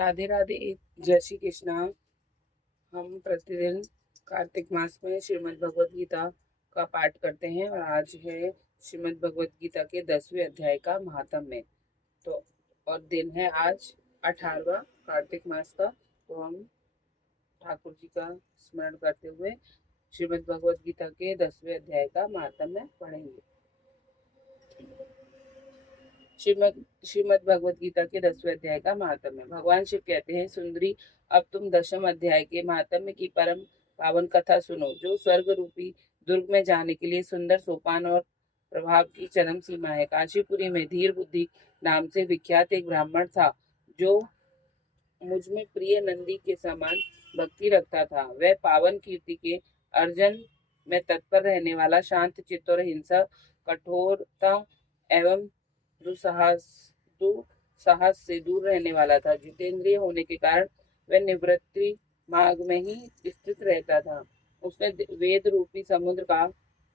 राधे राधे। जय श्री कृष्णा। हम प्रतिदिन कार्तिक मास में श्रीमद् भगवद गीता का पाठ करते हैं और आज है श्रीमद् भगवद गीता के 10वें अध्याय का महात्म्य। तो और दिन है आज 18वां कार्तिक मास का। तो हम ठाकुर जी का स्मरण करते हुए श्रीमद् भगवद गीता के 10वें अध्याय का महात्म्य पढ़ेंगे। श्रीमद् भगवद गीता के 10वें अध्याय का महात्म्य। भगवान शिव कहते हैं, सुंदरी, अब तुम 10वें अध्याय के महात्म्य की परम पावन कथा सुनो। जो स्वर्ग रूपी दुर्ग में जाने के लिए सुंदर सोपान और प्रभाव की चरम सीमा है। काशीपुरी में धीर बुद्धि नाम से विख्यात एक ब्राह्मण था, जो मुझ में प्रिय नंदी के समान भक्ति रखता था। वह पावन कीर्ति के अर्जन में तत्पर रहने वाला, शांत चित्त और हिंसा, कठोरता एवं दुस्साहस से दूर रहने वाला था। जितेंद्रिय होने के कारण वह निवृत्ति मार्ग में ही स्थित रहता था। उसने वेद रूपी समुद्र का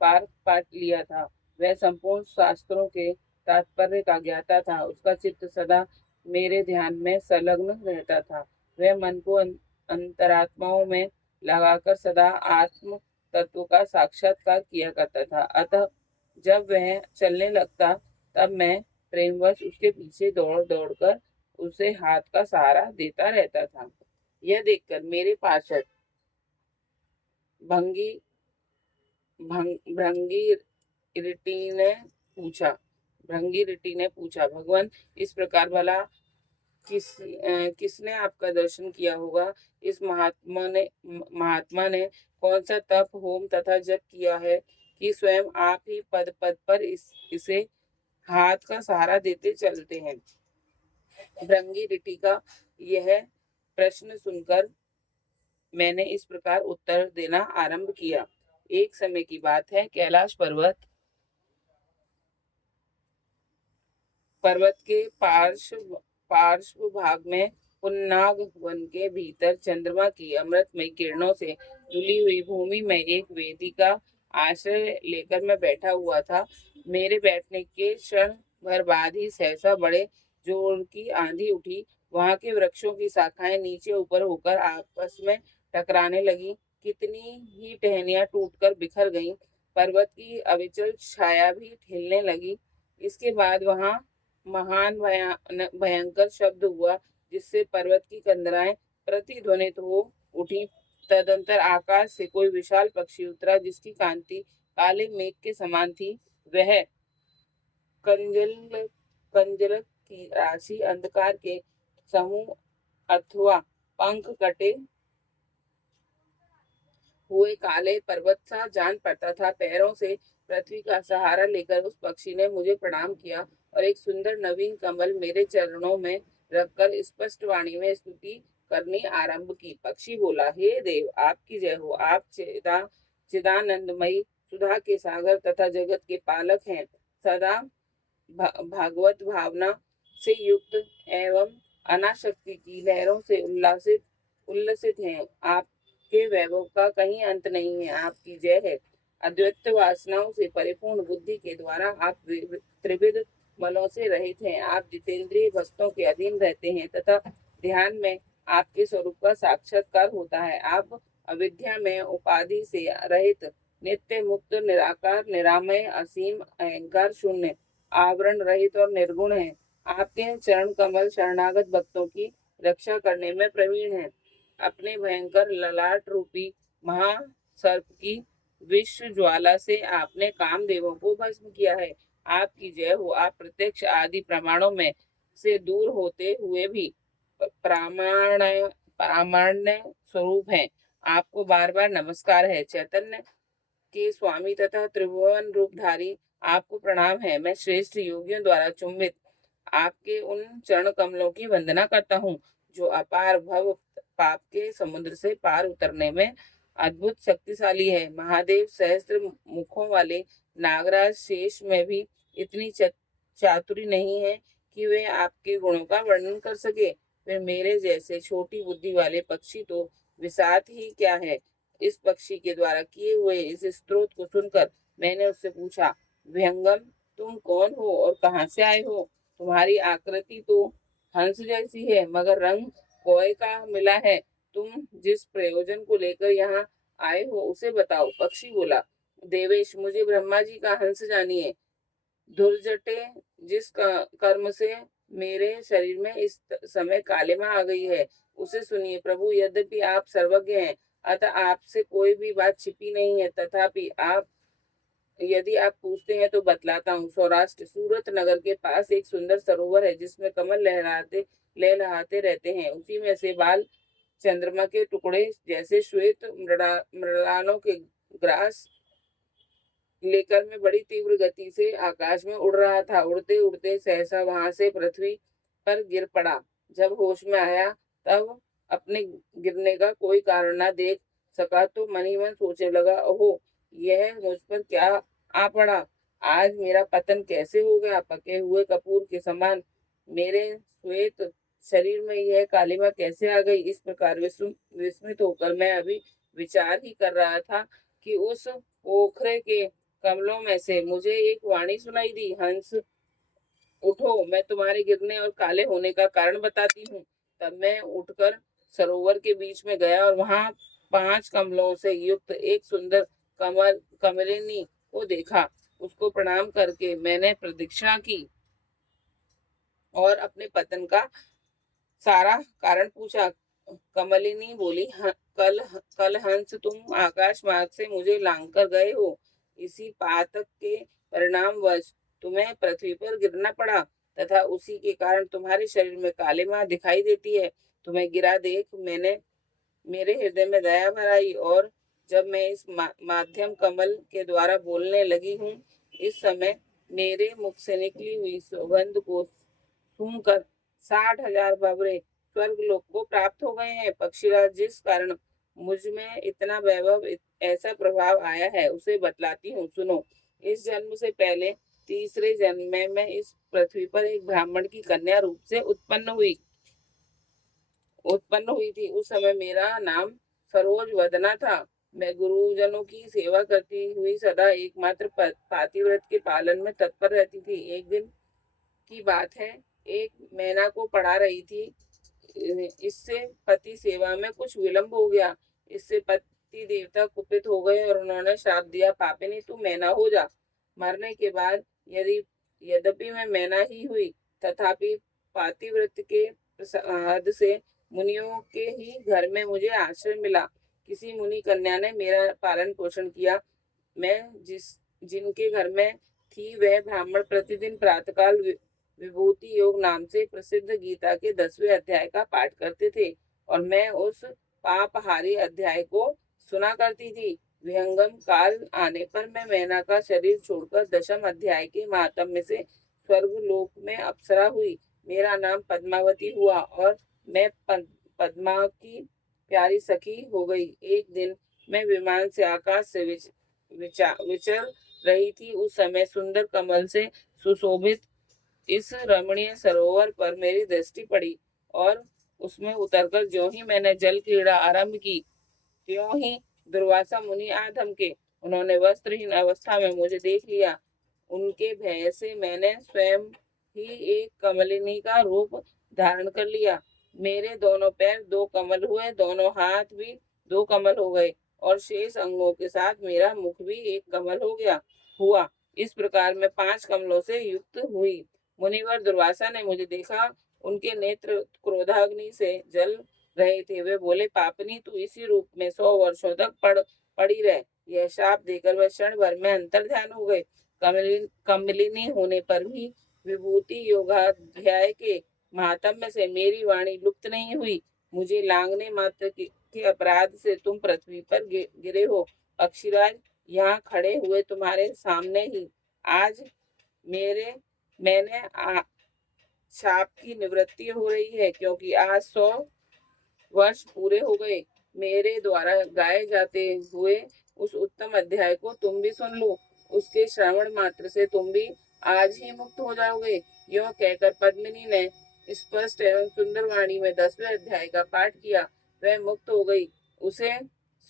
पार पाट लिया था। वह संपूर्ण शास्त्रों के तात्पर्य का ज्ञाता था। उसका चित्त सदा मेरे ध्यान में संलग्न रहता था। वह मन को अंतरात्माओं में लगाकर सदा आत्म तत्व का साक्षात्कार किया करता था। अतः जब वह चलने लगता, तब मैं प्रेमवश उसके पीछे दौड़ दौड़ कर उसे हाथ का सहारा देता रहता था। यह देखकर मेरे पार्षद भृंगी ऋषि ने पूछा, भगवान, इस प्रकार भला किसने आपका दर्शन किया होगा? इस महात्मा ने कौन सा तप, होम तथा जप किया है कि स्वयं आप ही पद पद पर इसे हाथ का सहारा देते चलते हैं? भृंगी ऋषि का यह प्रश्न सुनकर मैंने इस प्रकार उत्तर देना आरंभ किया। एक समय की बात है, कैलाश पर्वत के पार्श्व भाग में पुन्नाग वन के भीतर चंद्रमा की अमृतमय किरणों से धुली हुई भूमि में एक वेदी का आश्रय लेकर मैं बैठा हुआ था। मेरे बैठने के क्षण भर बाद ही सहसा बड़े जोर की आंधी उठी। वहां के वृक्षों की शाखाएं नीचे ऊपर होकर आपस में टकराने लगी। कितनी ही टहनियां टूटकर बिखर गईं। पर्वत की अविचल छाया भी हिलने लगी। इसके बाद वहां महान भयंकर शब्द हुआ, जिससे पर्वत की कंदराएं प्रतिध्वनित हो उठी। तदंतर आकाश से कोई विशाल पक्षी उतरा, जिसकी कांति काले मेघ के समान थी। वह कंजल की राशि, अंधकार के समूह अथवा पंख कटे हुए काले पर्वत सा जान पड़ता था। पैरों से पृथ्वी का सहारा लेकर उस पक्षी ने मुझे प्रणाम किया और एक सुंदर नवीन कमल मेरे चरणों में रखकर स्पष्ट वाणी में स्तुति करनी आरंभ की। पक्षी बोला, हे देव, आपकी जय हो। आप चिदानंदमयी, सुधा के सागर तथा जगत के पालक हैं। सदा भागवत भावना से युक्त एवं अनाशक्ति की लहरों से उल्लसित हैं। आप के वैभव का कहीं अंत नहीं है। आपकी जय है। अद्वैत वासनाओं से परिपूर्ण बुद्धि के द्वारा आप त्रिविध मलों से रहित हैं। आप जितेंद्रिय भक्तों के अधीन रहते हैं तथा ध्यान में आपके स्वरूप का साक्षात्कार होता है। आप अविद्या में उपाधि से रहित, नित्य मुक्त, निराकार, निरामय, असीम, अहंकार शून्य, आवरण रहित और निर्गुण है। आपके चरण कमल शरणागत भक्तों की रक्षा करने में प्रवीण है। अपने भयंकर ललाट रूपी महासर्प की विश्व ज्वाला से आपने कामदेवों को भस्म किया है। आपकी जय हो। आप प्रत्यक्ष आदि प्रमाणों में से दूर होते हुए भी प्रामाण्य स्वरूप हैं। आपको बार बार नमस्कार है। चैतन्य के स्वामी तथा त्रिभुवन रूपधारी, आपको प्रणाम है। मैं श्रेष्ठ योगियों द्वारा चुंबित आपके उन चरण कमलों की वंदना करता हूँ, जो अपार भव पाप के समुद्र से पार उतरने में अद्भुत शक्तिशाली है। महादेव सहस्त्र मुखों वाले नागराज शेष में भी इतनी चातुरी नहीं है कि वे आपके गुणों का वर्णन कर सके। फिर मेरे जैसे छोटी बुद्धि वाले पक्षी तो विसात ही क्या है। इस पक्षी के द्वारा किए हुए इस स्तोत्र को सुनकर मैंने उससे पूछा, विहंगम, तुम कौन हो और कहाँ से आए हो? तुम्हारी आकृति तो हंस जैसी है, मगर रंग कौए का मिला है। तुम जिस प्रयोजन को लेकर यहाँ आए हो उसे बताओ। पक्षी बोला, देवेश, मुझे ब्रह्मा जी का हंस जानिए। धुर्जटे, जिस कर्म से मेरे शरीर में इस समय कालिमा आ गई है उसे सुनिए। प्रभु, यद्यपि आप सर्वज्ञ हैं, अतः आपसे कोई भी बात छिपी नहीं है, तथापि आप यदि आप पूछते हैं तो बतलाता हूँ। सौराष्ट्र सूरत नगर के पास एक सुंदर सरोवर है जिसमें कमल लहराते लहलहाते रहते हैं। उसी में से बाल चंद्रमा के टुकड़े जैसे श्वेत मृणालों के ग्रास लेकर मैं बड़ी तीव्र गति से आकाश में उड़ रहा था। उड़ते उड़ते सहसा वहां से पृथ्वी पर गिर पड़ा। जब होश में आया तब अपने गिरने का कोई कारण ना देख सका तो मन ही मन सोचने लगा, ओहो, यह मुझ पर क्या आ पड़ा। आज मेरा पतन कैसे हो गया। पके हुए कपूर के समान मेरे श्वेत शरीर में यह कालिमा कैसे आ गई। इस प्रकार विस्मित होकर मैं अभी विचार ही कर रहा था कि उस ओखरे के कमलों में से मुझे एक वाणी सुनाई दी, हंस उठो, मैं तुम्हारे गिरने और काले होने का कारण बताती हूँ। तब मैं उठकर सरोवर के बीच में गया और वहां 5 कमलों से युक्त एक सुंदर कमलिनी को देखा। उसको प्रणाम करके मैंने प्रदक्षिणा की और अपने पतन का सारा कारण पूछा। कमलिनी बोली, कल हंस तुम आकाश मार्ग से मुझे लांग कर गए हो। इसी पातक के परिणाम वश तुम्हें पृथ्वी पर गिरना पड़ा तथा उसी के कारण तुम्हारे शरीर में कालिमा दिखाई देती है। तुम्हें गिरा देख मैंने मेरे हृदय में दया भर आई और जब मैं इस माध्यम कमल के द्वारा बोलने लगी हूँ, इस समय मेरे मुख से निकली हुई सुगंध को सुनकर 60,000 बाबरे स्वर्ग लोक को प्राप्त हो गए हैं। पक्षीराज, जिस कारण मुझ में इतना वैभव ऐसा प्रभाव आया है उसे बतलाती हूँ, सुनो। इस जन्म से पहले तीसरे जन्म में मैं इस पृथ्वी पर एक ब्राह्मण की कन्या रूप से उत्पन्न हुई थी। उस समय मेरा नाम सरोज वदना था। मैं गुरुजनों की सेवा करती हुई सदा एकमात्र पातिव्रत के पालन में तत्पर रहती थी। एक दिन की बात है, एक मैना को पढ़ा रही थी। इससे पति सेवा में कुछ विलंब हो गया। इससे पति देवता कुपित हो गए और उन्होंने श्राप दिया, पापिनी तू मैना हो जा। मरने के बाद यद्यपि मैं मैना ही हुई, तथापि पातिव्रत के प्रसाद से मुनियों के ही घर में मुझे आश्रय मिला। किसी मुनि कन्या ने मेरा पालन पोषण किया। मैं जिनके घर में थी वह ब्राह्मण प्रतिदिन प्रातःकाल विभूति योग नाम से प्रसिद्ध गीता के 10वें अध्याय का पाठ करते थे और मैं उस पापहारी अध्याय को सुना करती थी। विहंगम काल आने पर मैं मैना का शरीर छोड़कर दशम अध्याय के महात्म्य से स्वर्ग लोक में अप्सरा हुई। मेरा नाम पद्मावती हुआ और मैं पद्मा की प्यारी सखी हो गई। एक दिन मैं विमान से आकाश से विचर रही थी। उस समय सुंदर कमल से सुशोभित इस रमणीय सरोवर पर मेरी दृष्टि पड़ी और उसमें उतरकर ज्यों ही मैंने जल क्रीड़ा आरंभ की, त्यों ही दुर्वासा मुनि आ धमके। उन्होंने वस्त्रहीन अवस्था में मुझे देख लिया। उनके भय से मैंने स्वयं ही एक कमलिनी का रूप धारण कर लिया। मेरे दोनों पैर 2 कमल हुए, दोनों हाथ भी 2 कमल हो गए और शेष अंगों के साथ मेरा मुख भी एक कमल हो गया हुआ। इस प्रकार मैं 5 कमलों से युक्त हुई। मुनिवर दुर्वासा ने मुझे देखा। उनके नेत्र क्रोधाग्नि से जल रहे थे। वे बोले, पापनी तू इसी रूप में 100 वर्षों तक पड़ी रह। यह शाप देकर वह क्षण भर में अंतर ध्यान हो गए। कमलिनी होने पर भी विभूति योगाध्याय के महात्म्य से मेरी वाणी लुप्त नहीं हुई। मुझे लांगने मात्र के अपराध से तुम पृथ्वी पर गिरे हो। पक्षीराज, यहाँ खड़े हुए तुम्हारे सामने ही आज मैंने शाप की निवृत्ति हो रही है, क्योंकि आज 100 वर्ष पूरे हो गए। मेरे द्वारा गाए जाते हुए उस उत्तम अध्याय को तुम भी सुन लो। उसके श्रवण मात्र से तुम भी आज ही मुक्त हो जाओगे। यह कहकर पद्मिनी ने स्पष्ट एवं सुंदर वाणी में 10वें अध्याय का पाठ किया। वह मुक्त हो गई। उसे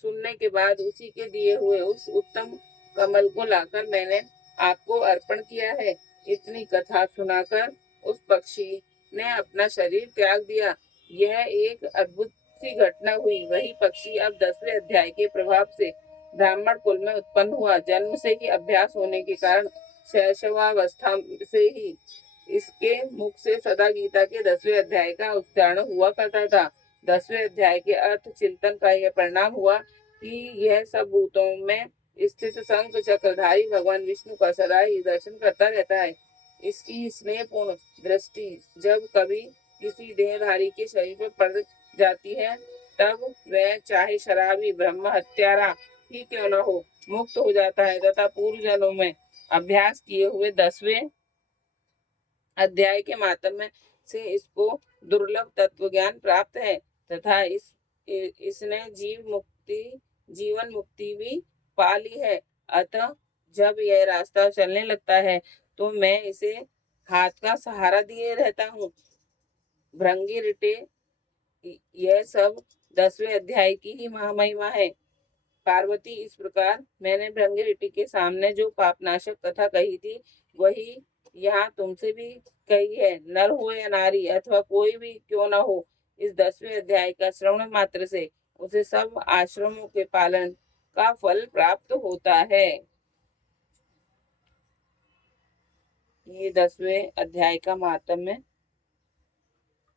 सुनने के बाद उसी के दिए हुए उस उत्तम कमल को लाकर मैंने आपको अर्पण किया है। इतनी कथा सुनाकर उस पक्षी ने अपना शरीर त्याग दिया। यह एक अद्भुत सी घटना हुई। वही पक्षी अब 10वें अध्याय के प्रभाव से ब्राह्मण कुल में उत्पन्न हुआ। जन्म से ही अभ्यास होने के कारण शैशवावस्था से ही इसके मुख से सदा गीता के 10वें अध्याय का उच्चारण हुआ करता था। 10वें अध्याय के अर्थ चिंतन का यह परिणाम हुआ कि यह सब भूतों में स्थित शंख चक्रधारी भगवान विष्णु का सदा ही दर्शन करता रहता है। इसकी स्नेहपूर्ण दृष्टि जब कभी किसी देहधारी के शरीर पर पड़ जाती है, तब वह चाहे शराबी ब्रह्म हत्यारा ही क्यों न हो, मुक्त हो जाता है तथा पूर्व जन्मों में अभ्यास किए हुए 10वें अध्याय के माध्यम से इसको दुर्लभ तत्व ज्ञान प्राप्त है तथा इसने जीवन मुक्ति भी पा ली है। अतः जब यह रास्ता चलने लगता है तो मैं इसे हाथ का सहारा दिए रहता हूँ। भृंगी रिटे, यह सब 10वें अध्याय की ही महामहिमा है। पार्वती, इस प्रकार मैंने भृंगी ऋषि के सामने जो पापनाशक कथा कही थी, वही यहाँ तुमसे भी कही है। नर हो या नारी अथवा कोई भी क्यों न हो, इस 10वें अध्याय का श्रवण मात्र से उसे सब आश्रमों के पालन का फल प्राप्त होता है। ये 10वें अध्याय का महात्म्य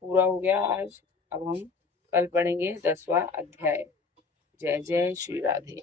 पूरा हो गया आज। अब हम कल पढ़ेंगे 10वां अध्याय। जय जय श्री राधे।